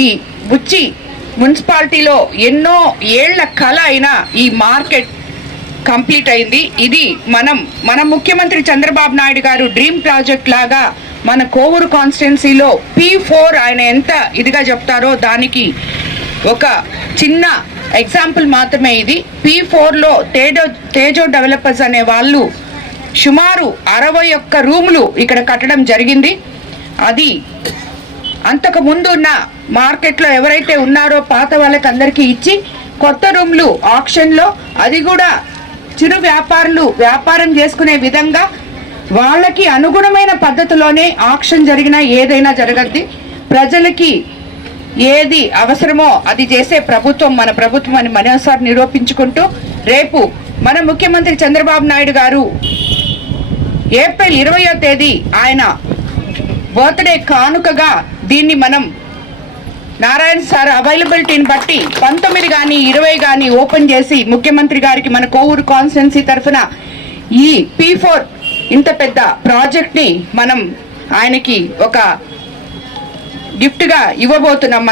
ఈ బుచ్చి మున్సిపాలిటీలో ఎన్నో ఏళ్ల కళ అయిన ఈ మార్కెట్ కంప్లీట్ అయింది. ఇది మన ముఖ్యమంత్రి చంద్రబాబు నాయుడు గారు డ్రీమ్ ప్రాజెక్ట్ లాగా మన కోవూరు కాన్స్టిట్యున్సీలో P4 ఆయన ఎంత ఇదిగా చెప్తారో దానికి ఒక చిన్న ఎగ్జాంపుల్ మాత్రమే ఇది. P4లో తేజో డెవలపర్స్ అనే వాళ్ళు సుమారు 61 రూములు ఇక్కడ కట్టడం జరిగింది. అది అంతకు ముందు ఉన్న మార్కెట్లో ఎవరైతే ఉన్నారో పాత వాళ్ళకి అందరికీ ఇచ్చి కొత్త రూమ్లు ఆక్షన్లో, అది కూడా చిరు వ్యాపారులు వ్యాపారం చేసుకునే విధంగా వాళ్ళకి అనుగుణమైన పద్ధతిలోనే ఆక్షన్ జరిగినా ఏదైనా జరగద్ది. ప్రజలకి ఏది అవసరమో అది చేసే ప్రభుత్వం మన ప్రభుత్వం అని మరోసారి నిరూపించుకుంటూ, రేపు మన ముఖ్యమంత్రి చంద్రబాబు నాయుడు గారు ఏప్రిల్ 20వ తేదీ ఆయన బర్త్డే కానుకగా దీన్ని మనం నారాయణ సార్ అవైలబిలిటీని బట్టి 19 కానీ 20 కానీ ఓపెన్ చేసి ముఖ్యమంత్రి గారికి మన కోవూరు కాన్స్టిట్యున్సీ తరఫున ఈ P4 ఇంత పెద్ద ప్రాజెక్ట్ని మనం ఆయనకి ఒక గిఫ్ట్గా ఇవ్వబోతున్నాం.